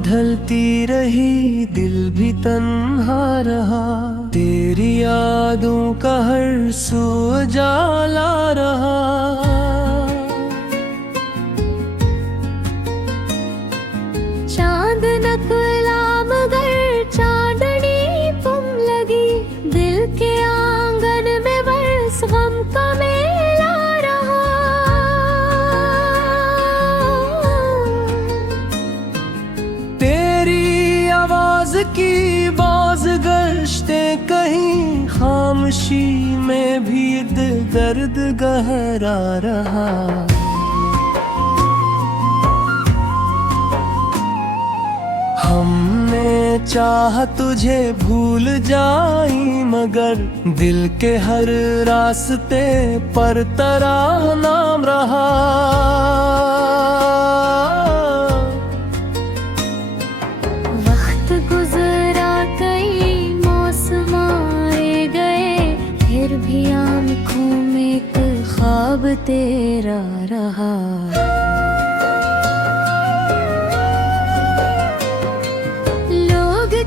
ढलती रही दिल भी तन्हा रहा, तेरी यादों का हर सू उजाला रहा। चांद नकला मगर चांदनी तुम लगी, दिल के आंगन में बस गम का मेला रहा। तेरी आवाज की बाज गश्ते कहीं, खामोशी में भी दिल दर्द गहरा रहा। हमने चाह तुझे भूल जाई, मगर दिल के हर रास्ते पर तेरा नाम रहा। वक्त गुजरा कई मौसम आए गए, फिर भी आँखों में एक ख्वाब तेरा रहा।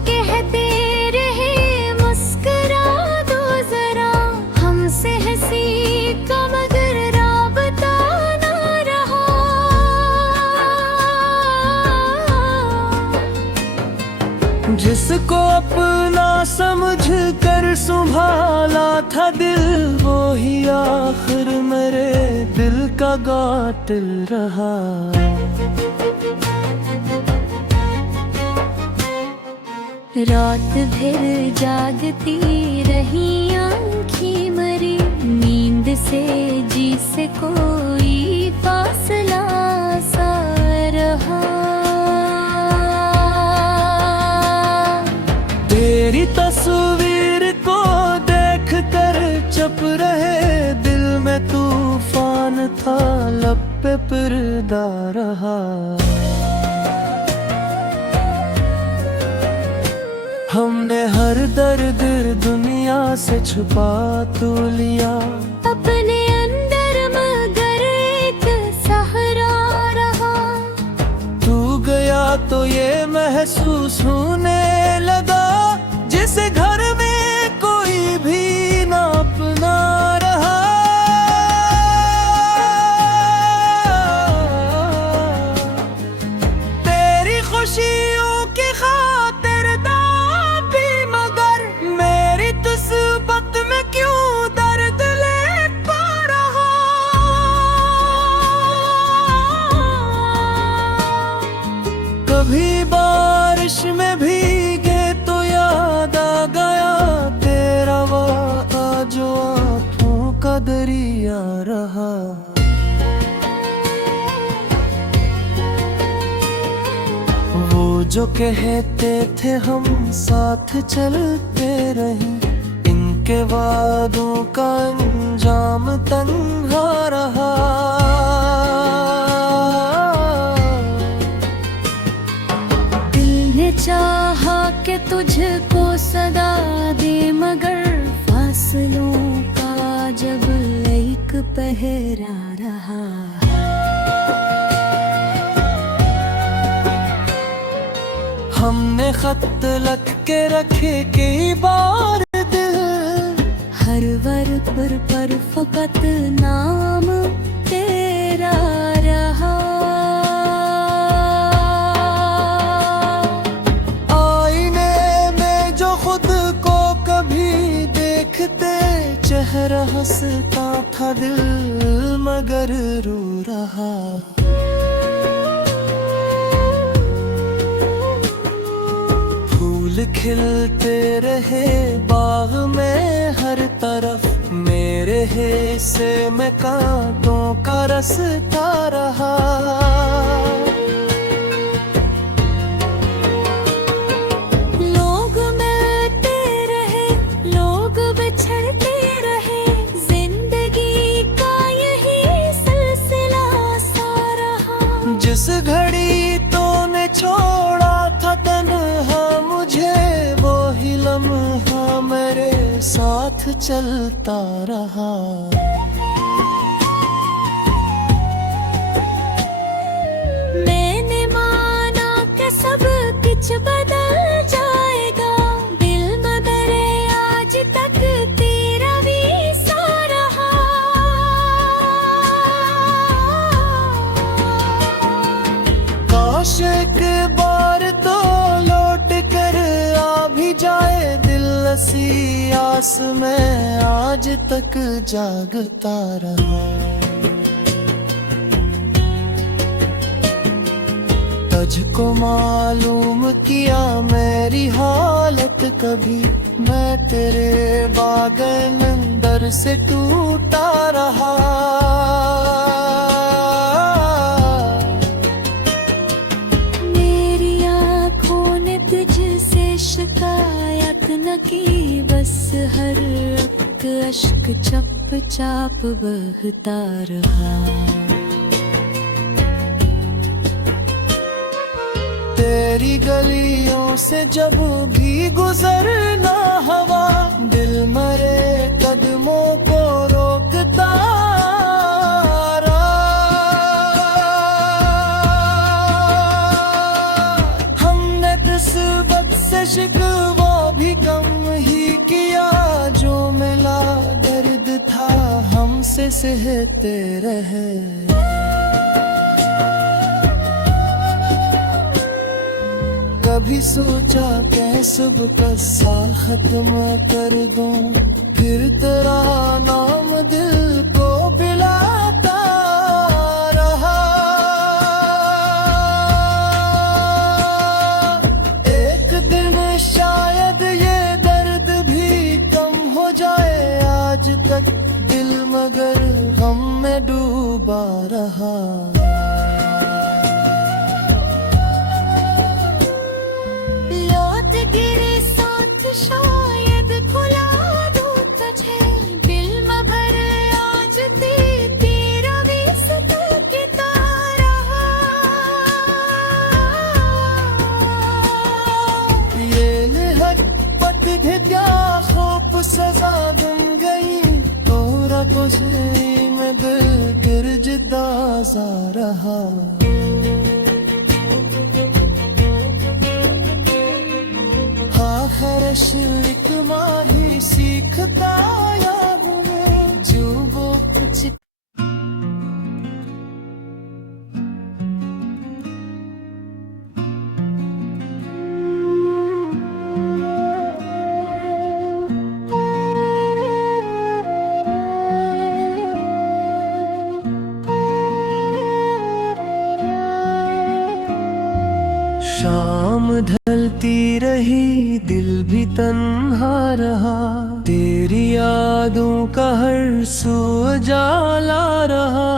कहते रहे मुस्कुरा दो जरा, हमसे हंसी का मगर राबता ना रहा। जिसको अपना समझ कर संभाला था दिल, वो ही आखिर मेरे दिल का कातिल रहा। रात भर जागती रही आँखें मरी, नींद से जी से कोई फासला सा रहा। तेरी तस्वीर को देख कर चुप रहे, दिल में तूफान था लब पे पर्दा रहा। हमने हर दर्द दुनिया से छुपा तो लिया, अपने अंदर मगर एक सहारा रहा। तू गया तो ये महसूस होने लगा, जिस घर में कोई भी ना अपना रहा। तेरी खुशियों की खातिर दाबी, मगर मेरी तुस्बत में क्यों दर्द ले पा रहा। कभी बारिश में भीगे तो याद आ गया, तेरा वादा जो आँखों का दरिया रहा। वो जो कहते थे हम साथ चलते रहीं, इनके वादों का अंजाम तन्हा रहा। दिल ने चाहा कि तुझको सदा दे, मगर फासलों का जब एक पहरा रहा। हमने खत लख के रखे कई बार दिल, हर वर्ग पर फकत नाम तेरा रहा। आईने में जो खुद को कभी देखते, चेहरा हंसता था दिल मगर रो रहा। फूल खिलते रहे बाग में हर तरफ, मेरे हिस्से में कांटों का रास्ता रहा। लोग मिलते रहे, लोग बिछड़ते रहे, जिंदगी का यही सिलसिला सा रहा। जिस घड़ी तूने छोड़ा था तन्हा मुझे, वो ही लम्हा मेरे साथ चलता रहा। मैंने माना कि सब सी आस में आज तक जागता रहा। तुझको मालूम किया मेरी हालत कभी, मैं तेरे बागन अंदर से टूटा रहा। मेरी आँखों ने तुझसे शिकायत न की, बस हर एक अश्क चप चाप बहता रहा। तेरी गलियों से जब भी गुजरना हवा, दिल मरे कदमों को रोकता रहा। हमने निस्बत से शिकवा भी कम ही किया, जो मिला दर्द था हमसे सहते रहे। कभी सोचा कैसब कस्सा खत्म कर दूं, फिर तेरा नाम दिल को पिलाता रहा। एक दिन शायद ये दर्द भी कम हो जाए, आज तक दिल मगर गम में डूबा रहा। शायद खुला दूं तुझे, दिल मगर आज तेरा विसत किता रहा। ये लिहट पत क्या खूब सजा बन गई, तोरा तुझे मैं दिल गिरजदा सा रहा। एक माही सीखता आया हूँ मैं, जो वो कुछ शाम ढलती रही, दिल भी तन्हा रहा। तेरी यादों का हर सू उजाला रहा।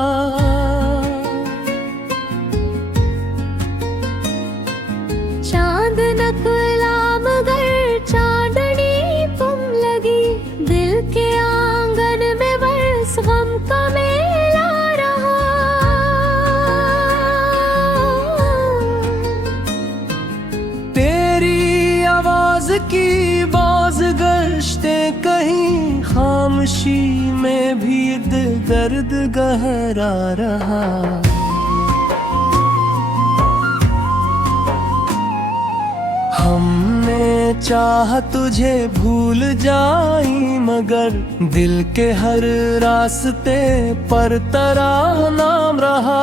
चांद नकला मगर चांदनी तुम लगी, दिल के आंगन में बरस गम का मेला रहा। तेरी आवाज की बाज गश्ते कहीं, खामोशी में भी दिल दर्द गहरा रहा। हमने चाह तुझे भूल जाई, मगर दिल के हर रास्ते पर तेरा नाम रहा।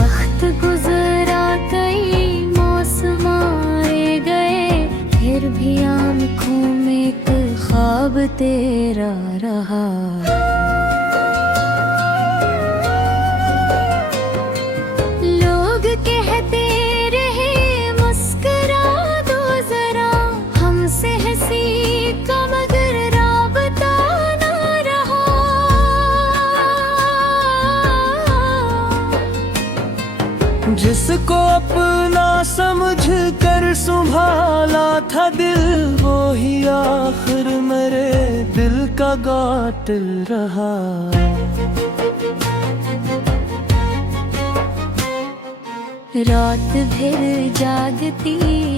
वक्त गुजरा कई मौसम आए गए, फिर भी आँखों में एक ख्वाब तेरा रहा। कहते रहे मुस्कुरा दो जरा, हमसे हंसी का मगर राबता ना रहा। जिसको अपना समझ कर संभाला था दिल, वो ही आखिर मेरे दिल का कातिल रहा। रात भर जागती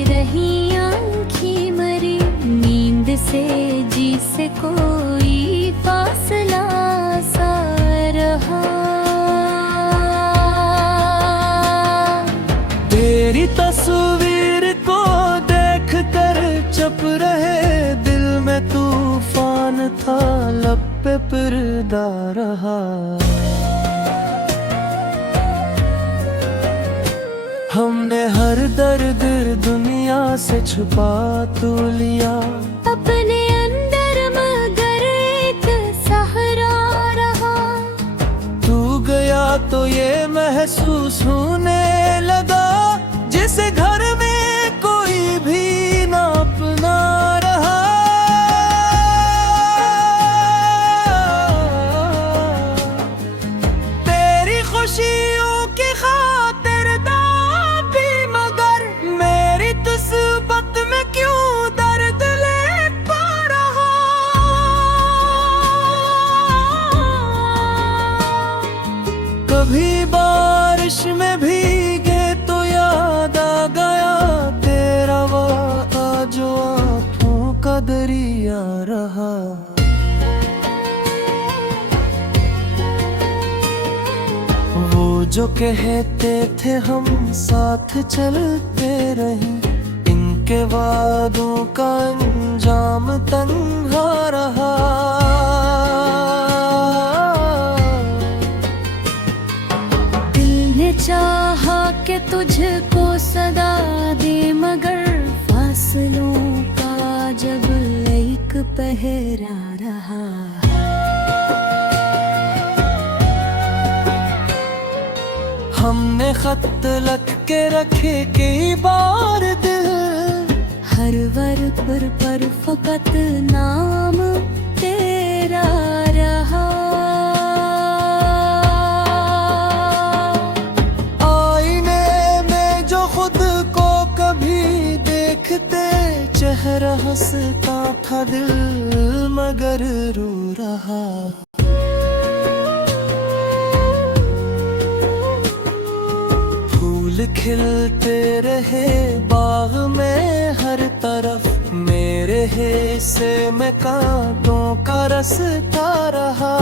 रही आँखें मरी, नींद से जी से कोई फासला सा रहा। तेरी तस्वीर को देख कर चुप रहे, दिल में तूफान था लब पे पर्दा रहा। हमने हर हर दर्द दुनिया से छुपा तू लिया, अपने अंदर मगर एक सहारा रहा। तू गया तो ये महसूस होने लगा, जिसे घर में कोई भी ना अपना रहा। तेरी खुशियों की खातिर दाबी, मगर मेरी तुस्बत में क्यों दर्द ले पा रहा। कभी बारिश में भीगे तो याद आ गया तेरा वादा, जो आँखों का दरिया रहा। वो जो कहते थे हम साथ चलते रहे, इनके वादों का अंजाम तन्हा रहा। दिल ने चाहा कि तुझको सदा दे, मगर फासलों का जब एक पहरा रहा। हमने खत लख के रखे कई बार दिल, हर वर्ग पर फकत नाम तेरा रहा। आईने में जो खुद को कभी देखते, चेहरा हंसता था दिल मगर रो रहा। फूल खिलते रहे बाग में हर तरफ, मेरे हिस्से में कांटों का रास्ता रहा।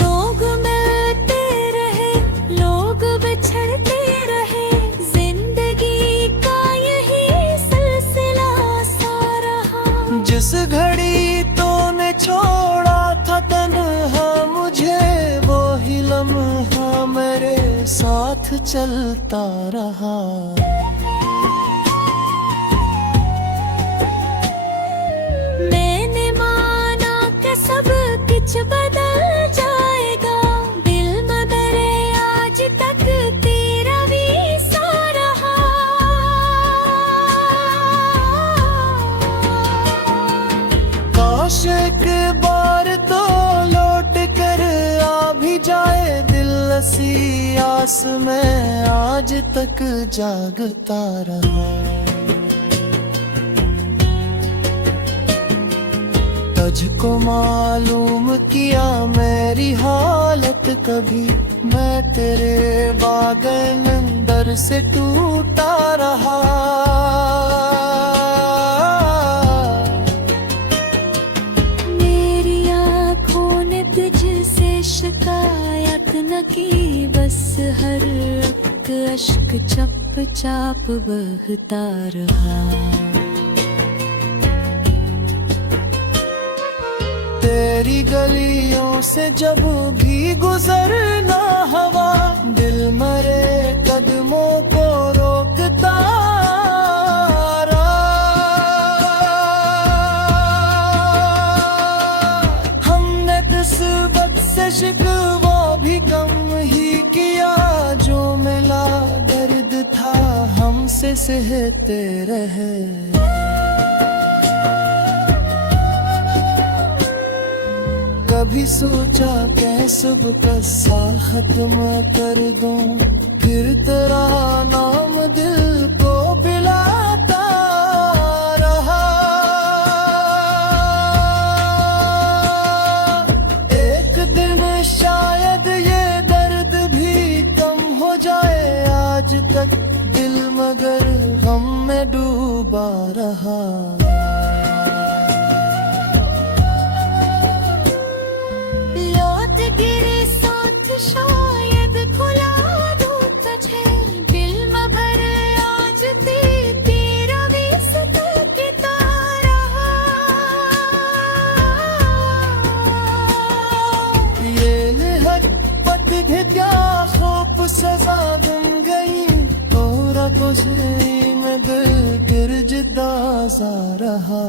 लोग मिलते रहे, लोग बिछड़ते रहे, जिंदगी का यही सिलसिला सा रहा। जिस घड़ी तूने छोड़ा था तन्हा मुझे, वो ही लम्हा मेरे साथ चलता रहा। मैंने माना कि सब कुछ बदल जाएगा, दिल मगर आज तक तेरा भी सा रहा। काश एक बार तो लौट कर आ भी जाए दिल, ऐसी आस में आज तक जागता रहा। तुझको मालूम किया मेरी हालत कभी, मैं तेरे बागन अंदर से टूटा रहा। मेरी आँखों ने तुझसे शिकायत न की, बस हर एक अश्क चप चाप बहता रहा। तेरी गलियों से जब भी गुजरना हवा, दिल मरे कदमों को रोकता रहा। हमने निस्बत से शिकवा भी कम ही किया, जो मिला दर्द था हमसे सहते रहे। कभी सोचा कैसे सबका खत्म कर दूं, फिर तेरा नाम दिल को पिलाता रहा। एक दिन शायद ये दर्द भी कम हो जाए, आज तक दिल मगर गम में डूबा रहा। गिरे सोच शायद खुला दूं तुझे, दिल मगर गई मगर गिरजदा सा रहा।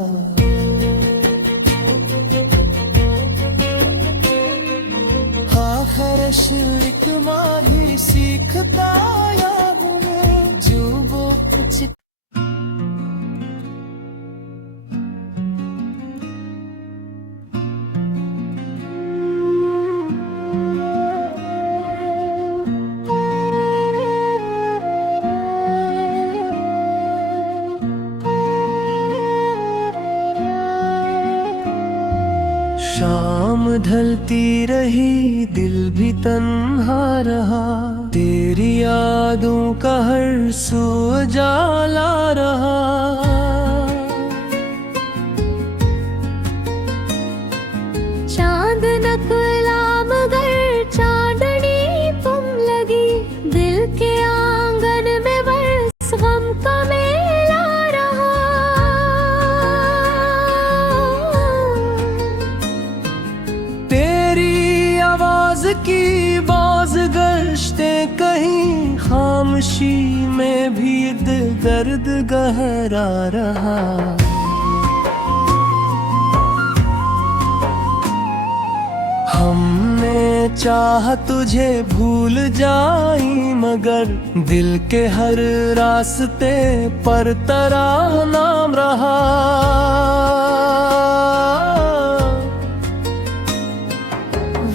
हाँ खरश एक माही सीखता आया हूँ मैं, जो वो कुछ शाम ढलती रही दिल भी तन्हा रहा, तेरी यादों का हर सू उजाला रहा। चांद नकला मगर चांदनी तुम लगी, दिल के आंगन में बस गम का मेला रहा। तेरी आवाज की बाज गश्ते कहीं, खामोशी में भी दिल दर्द गहरा रहा। हमने चाह तुझे भूल जाई मगर दिल के हर रास्ते पर तेरा नाम रहा।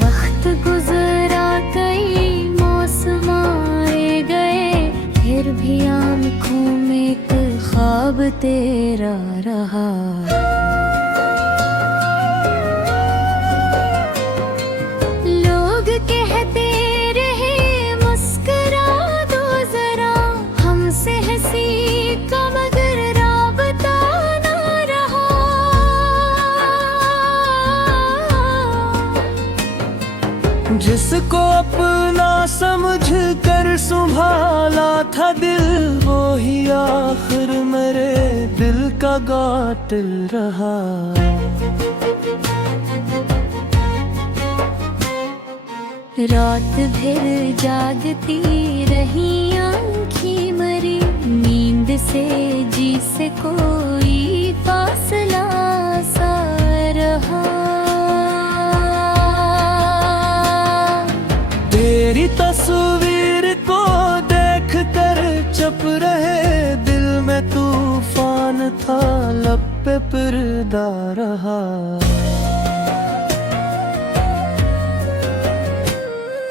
वक्त गुजरा कई मौसम आए गए, फिर भी आंखों में एक ख्वाब तेरा रहा। लोग कहते रहे मुस्कुरा दो जरा, हमसे हंसी का मगर राबता ना रहा। जिसको अपना समझ कर संभाला था दिल, वो ही आखिर मेरे दिल का कातिल रहा। रात भर जागती रही आँखें मरी, नींद से जी से कोई फासला सा रहा। तेरी तस्वीर को देख कर चुप रहे, दिल में तूफान था लब पे पर्दा रहा।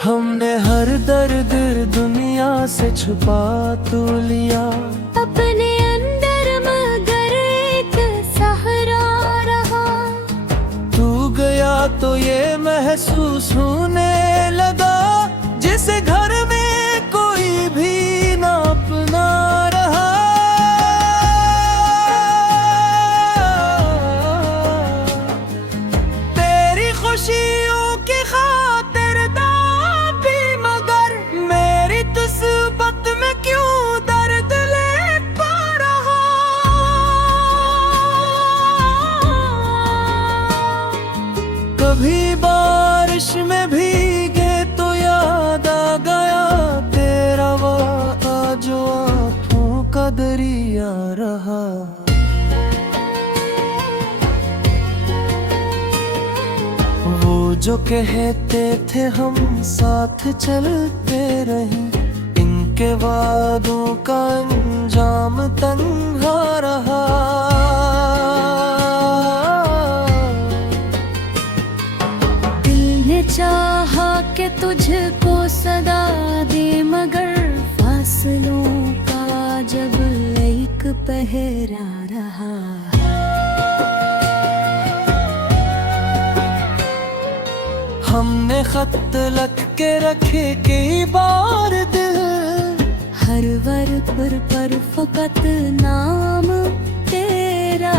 हमने हर दर्द दुनिया से छुपा तो लिया, अपने अंदर मगर एक सहारा रहा। तू गया तो ये महसूस होने लगा, जिसे घर में कोई भी ना अपना रहा। तेरी खुशियों की खातिर दाबी मगर मेरी तुस्बत में क्यों दर्द ले पा रहा। कभी बारिश में भीगे तो याद आ गया तेरा वादा जो आँखों का दरिया रहा। वो जो कहते थे हम साथ चलते रहे, इनके वादों का अंजाम तन्हा रहा। दिल ने चाहा कि तुझको सदा दे मगर फासलों का जब एक पहरा रहा। हमने खत लग के रखे कई बार दिल, हर वर्ग पर फकत नाम तेरा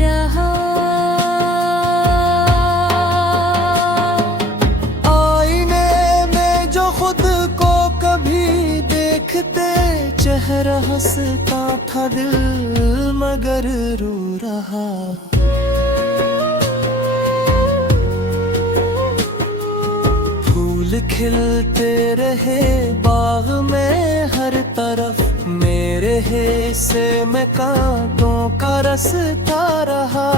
रहा। आईने में जो खुद को कभी देखते, चेहरा हंसता था दिल मगर रो रहा। फूल खिलते रहे बाग में हर तरफ, मेरे हिस्से में कांटों का रास्ता रहा।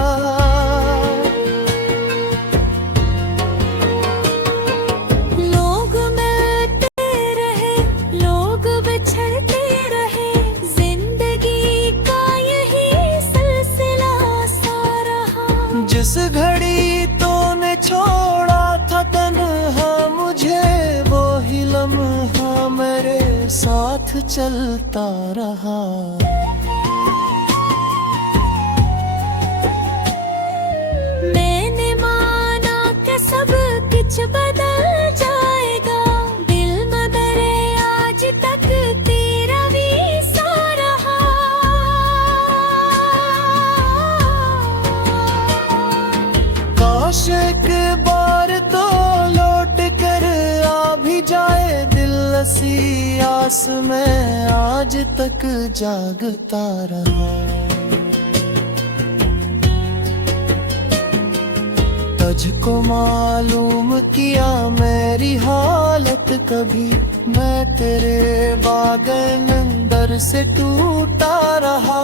लोग मिलते रहे, लोग बिछड़ते रहे, जिंदगी का यही सिलसिला सा रहा। जिस घड़ी तूने छोड़ा था तन्हा मुझे, वो ही लम्हा मेरे साथ चलता रहा। मैंने माना कि सब कुछ बदल जाएगा, दिल मगर आज तक तेरा भी सा रहा। काश एक बार तो लौट कर आ भी जाए दिल, ऐसी आस में आज तक जागता रहा। तुझको मालूम किया मेरी हालत कभी, मैं तेरे बागन अंदर से टूटा रहा।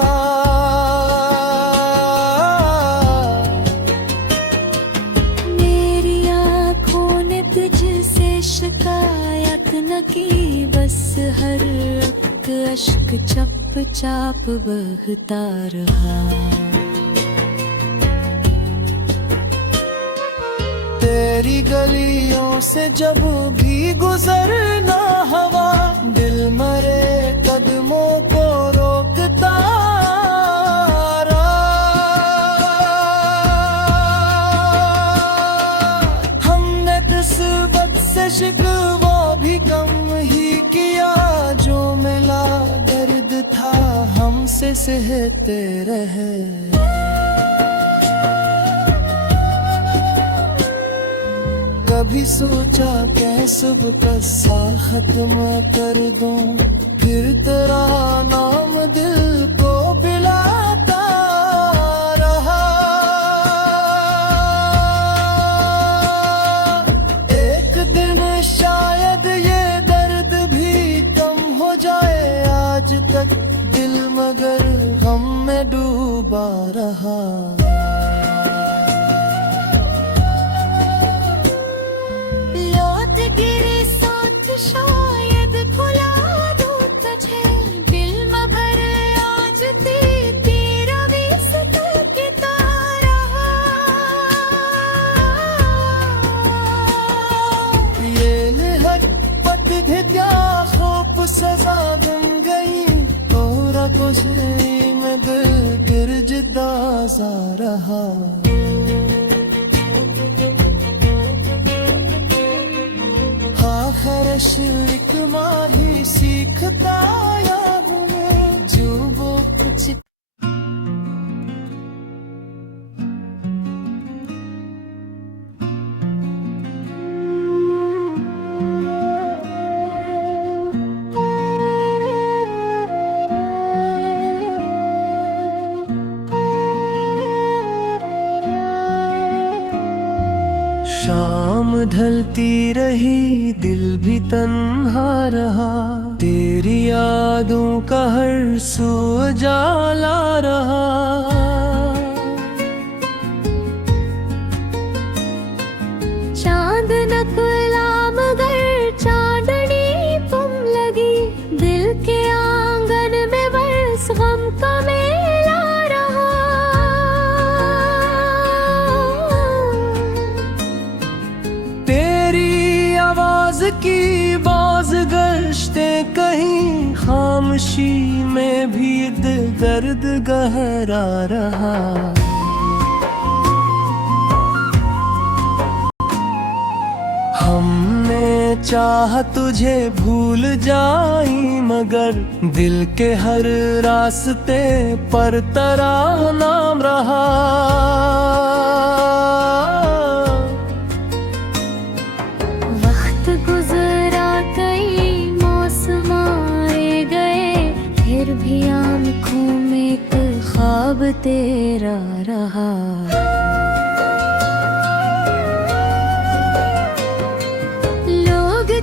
मेरी आँखों ने तुझसे शिकायत न की, बस हर एक अश्क चप चाप बहता रहा। तेरी गलियों से जब भी गुजरना हवा, दिल मरे कदमों को रोकता रहा। हमने किस्मत से शिकवा भी कम ही किया, जो मिला दर्द था हमसे सहते रहे। कभी सोचा कि सबका सा खत्म कर दूं, फिर तेरा नाम दिल को पिलाता रहा। एक दिन शायद ये दर्द भी कम हो जाए, आज तक दिल मगर गम में डूबा रहा। गिरे सोच शायद खुला दूं तुझे, दिल मगर आज तेरा भी सतर्कता रहा। ये लिहट थे क्या खूब सजा बन गई, तोरा कुछ में दिल गिरजदा सा रहा। शिक माही सीखता आया हूँ मैं, जो वो कुछ शाम ढलती रही दिल भी तन्हा रहा, तेरी यादों का हर सू उजाला रहा। चांद नकला मगर चांदनी तुम लगी, दिल के आंगन में बरस गम का मेला रहा। तेरी आवाज की बाज गश्ते कहीं, खामोशी में भी दिल दर्द गहरा रहा। हमने चाह तुझे भूल जाई, मगर दिल के हर रास्ते पर तेरा नाम रहा। वक्त गुजरा कई मौसम आए गए, फिर भी आँखों में एक ख्वाब तेरा रहा।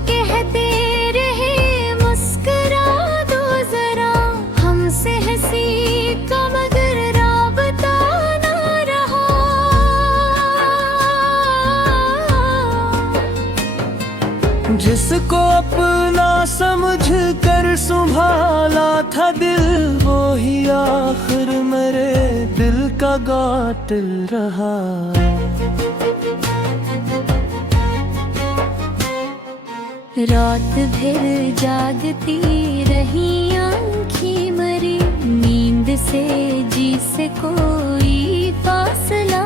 कहते रहे मुस्कुरा दो जरा, हम किसी का मगर राबता ना रहा। जिसको अपना समझ कर संभाला था दिल, वो ही आखिर मेरे दिल का कातिल रहा। रात भर जागती रही आँखें मरी, नींद से जी से कोई फासला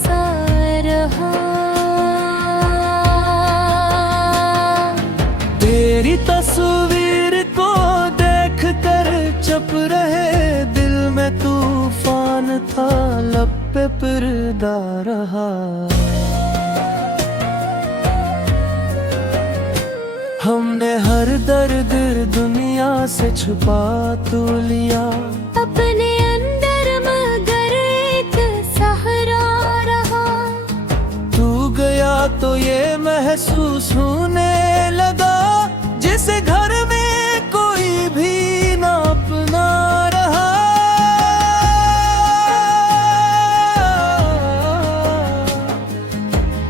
सा रहा। तेरी तस्वीर को देख कर चुप रहे, दिल में तूफान था लब पे पर्दा रहा। हमने हर दर्द दुनिया से छुपा तो लिया, अपने अंदर मगर एक सहारा रहा। तू गया तो ये महसूस होने लगा, जिस घर में कोई भी ना अपना रहा।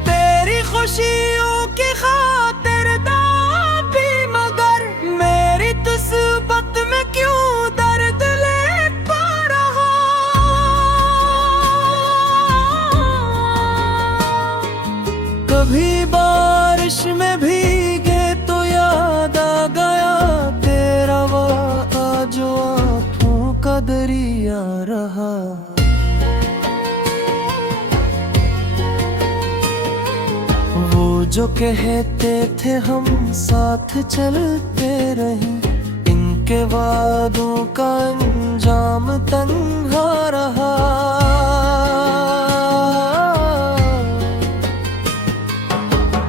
तेरी खुशियों की खातिर दाबी, मगर मेरी तुस्बत में क्यों दर्द ले पा रहा। कभी बारिश में भीगे तो याद आ गया तेरा वादा जो आँखों का दरिया रहा। वो जो कहते थे हम साथ चलते रहे, इनके वादों का अंजाम तन्हा रहा।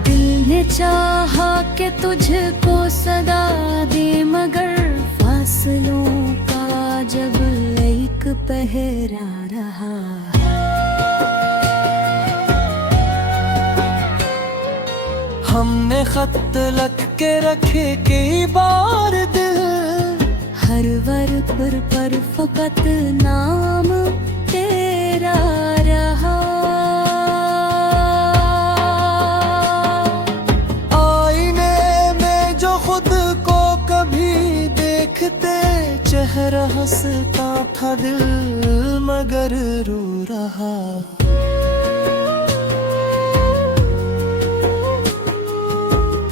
दिल ने चाहा कि तुझको सदा दे, मगर फासलों का जब एक पहरा रहा। हमने खत लख के रखे कई बार दिल, हर वर्ग पर फकत नाम तेरा रहा। आईने में जो खुद को कभी देखते, चेहरा हंसता था दिल मगर रो रहा।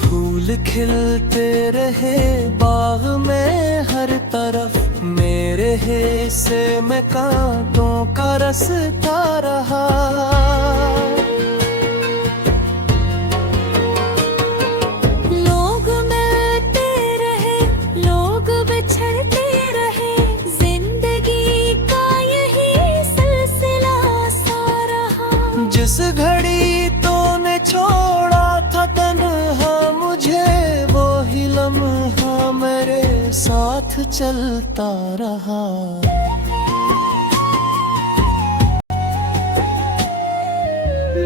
फूल खिलते रहे बाग में हर तरफ, मेरे हिस्से में कांटों का रास्ता रहा। लोग मिलते रहे, लोग बिछड़ते रहे, जिंदगी का यही सिलसिला सा रहा। जिस घड़ी तूने छोड़ा था तन्हा मुझे, वो ही लम्हा मेरे साथ चलता रहा।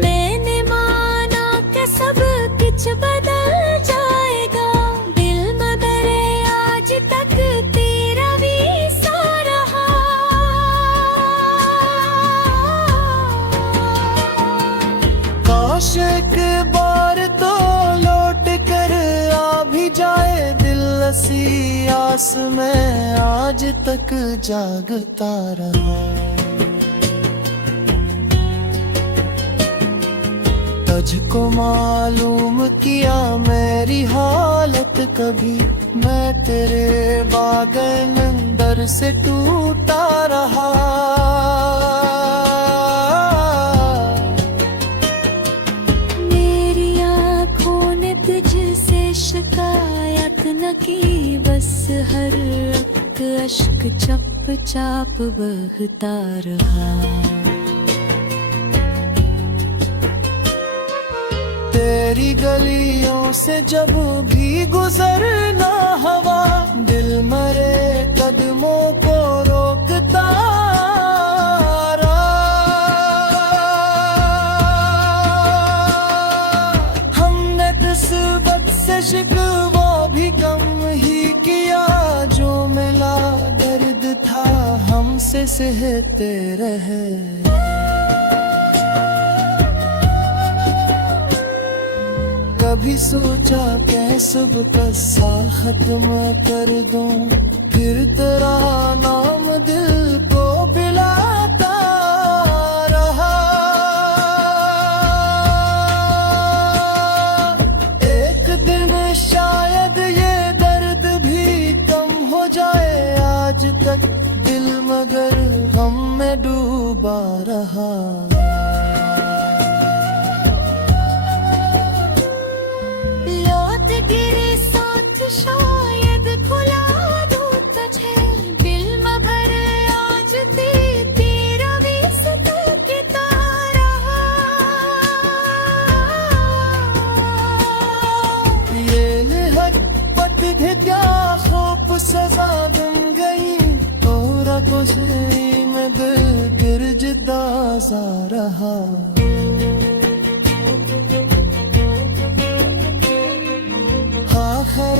मैंने माना कि सब कुछ बदल जाएगा, दिल मगर आज तक तेरा भी सा रहा। काश एक बार तो लौट कर आ भी जाए दिल, ऐसी आस में आज तक जागता रहा। तुझको मालूम किया मेरी हालत कभी, मैं तेरे बागन अंदर से टूटा रहा। मेरी आँखों ने तुझसे शिकायत न की, बस हर एक अश्क चप चाप बहता रहा। तेरी गलियों से जब भी गुजरना हवा, दिल मरे कदमों को रोकता रहा। हमने निस्बत से शिकवा भी कम ही किया, जो मिला दर्द था हमसे सहते रहे। कभी सोचा कि सबका साथ खत्म कर दूं, फिर तेरा नाम दिल को पिलाता रहा। एक दिन शायद ये दर्द भी कम हो जाए, आज तक दिल मगर गम में डूबा रहा। शायद खुला दूं तुझे दिल मगर आज तेरा विसत किता रहा। ये लिहत क्या खूब सजा बन गई, और तुझे मैं गिरजदा सा रहा।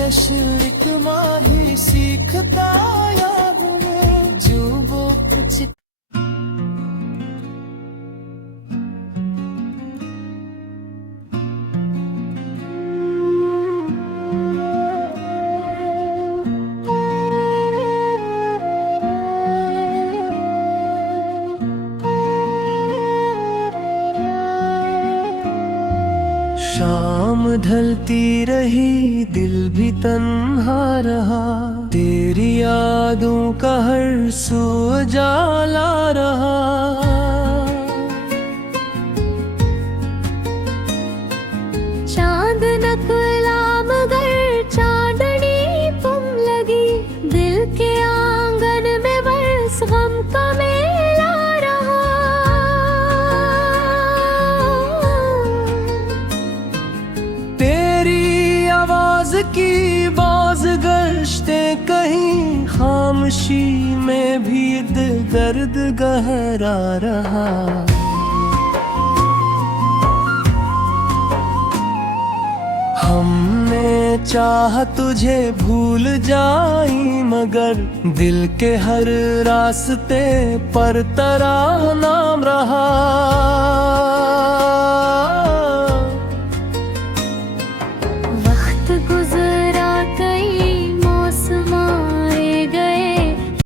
शिक माही सीखता या हूँ जो वो कुछ। शाम ढलती रही, दिल भी तन्हा रहा, तेरी यादों का हर सू उजाला रहा। चांद नकला मगर चांदनी तुम लगी, दिल के आंगन में बरस गम का मेला रहा। तेरी आवाज की बाज गश्ते कहीं, खामोशी में भी दिल दर्द गहरा रहा। हमने चाह तुझे भूल जाई, मगर दिल के हर रास्ते पर तेरा नाम रहा। वक्त गुजरा, कई मौसम आए गए,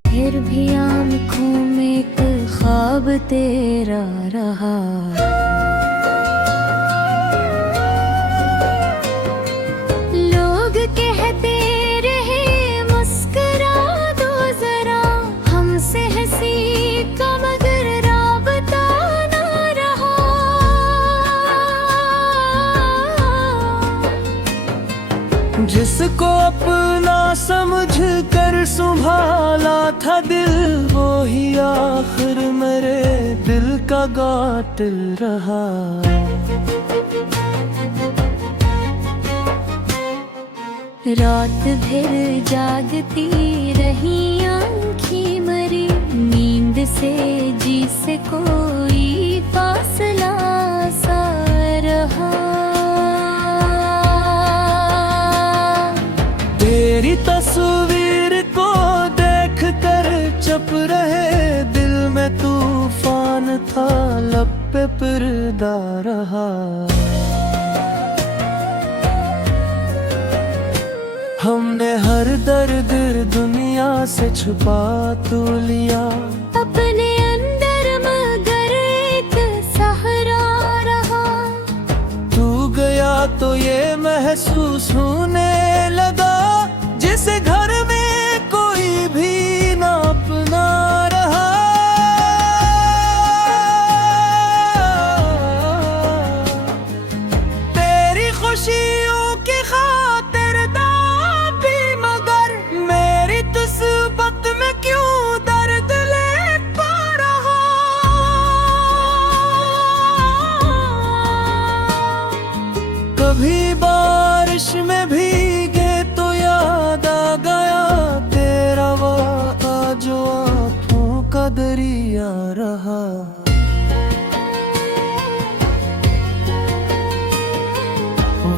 फिर भी आँखों में एक ख्वाब तेरा रहा। कहते रहे मुस्कुरा दो जरा, हमसे हंसी का मगर राबता ना रहा। जिसको अपना समझ कर संभाला था दिल, वो ही आखिर मेरे दिल का कातिल रहा। रात भर जागती रही, आँखें मरी, नींद से जी से कोई फासला सा रहा। तेरी तस्वीर को देख कर चुप रहे, दिल में तूफान था, लब पे पर्दा रहा। हमने हर दर्द दुनिया से छुपा तो लिया, अपने अंदर मगर एक सहारा रहा। तू गया तो ये महसूस होने लगा, जिसे घर में कोई भी ना अपना रहा। तेरी खुशियों की खातिर दाबी, मगर मेरी तुस्बत में क्यों दर्द ले पा रहा। कभी बारिश में भीगे तो याद आ गया, तेरा वादा जो आँखों का दरिया रहा।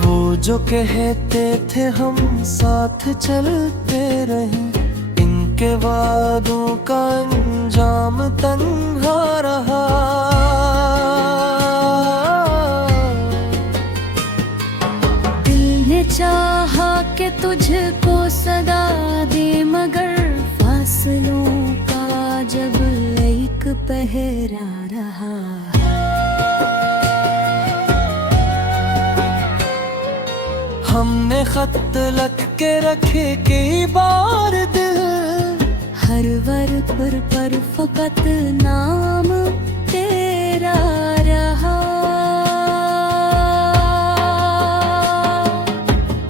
वो जो कहते थे हम साथ चलते रहें, इनके वादों का तन्हा रहा। दिल ने चाहा कि तुझको सदा दे, मगर फासलों का जब एक पहरा रहा। हमने खत लख के रखे कई बार दिल, हर वर्ग पर फकत नाम तेरा रहा।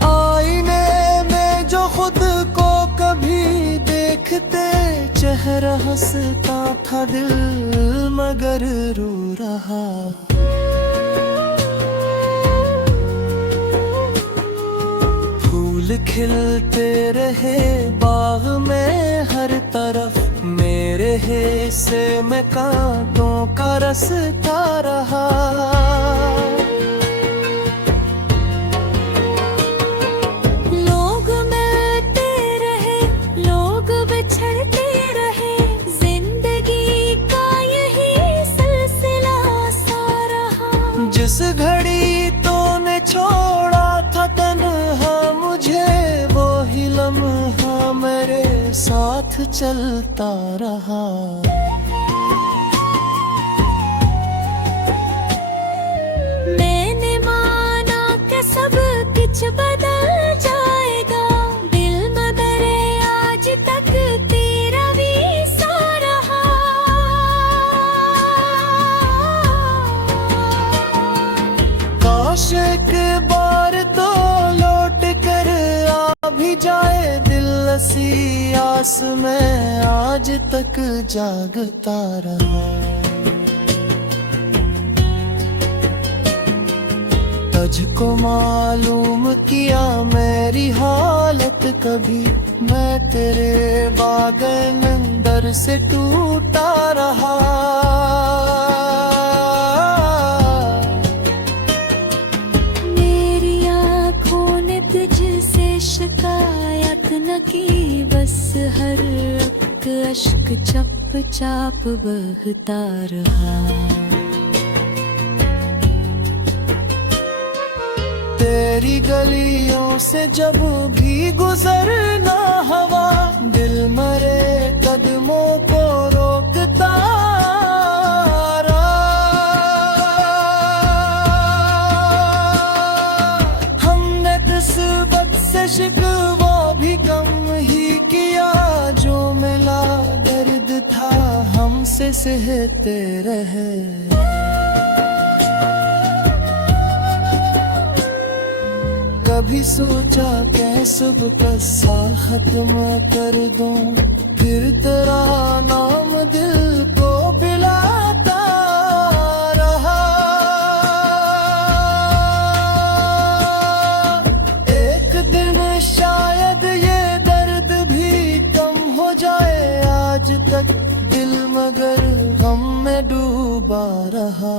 आईने में जो खुद को कभी देखते, चेहरा हंसता था दिल मगर रो रहा। फूल खिलते रहे बाग में हर तरफ, मेरे हिस्से में कांटों का रास्ता रहा। लोग मिलते रहे, लोग बिछड़ते रहे, जिंदगी का यही सिलसिला सा रहा। जिस घड़ी तूने छोड़ा था तन्हा मुझे, वो ही लम्हा मेरे साथ चलता रहा। मैंने माना कि सब कुछ बदल जाएगा, दिल मगर आज तक तेरा भी सा रहा। काश एक बार तो लौट कर आ भी जाए दिल, ऐसी आस में आज तक जागता रहा। तुझको मालूम किया मेरी हालत कभी, मैं तेरे बागन अंदर से टूटा रहा। मेरी आँखों ने तुझसे शिकायत न की, बस हर एक अश्क चप चाप बहता रहा। तेरी गलियों से जब भी गुजरना हवा, दिल मरे कदमों को रोकता रहा। हमने किस्मत से शिकवा भी कम ही किया, जो मिला दर्द था हमसे सहते रहे। कभी सोचा कैसे सा खत्म कर दूं, फिर तेरा नाम दिल को पिलाता रहा। एक दिन शायद ये दर्द भी कम हो जाए, आज तक दिल मगर गम में डूबा रहा।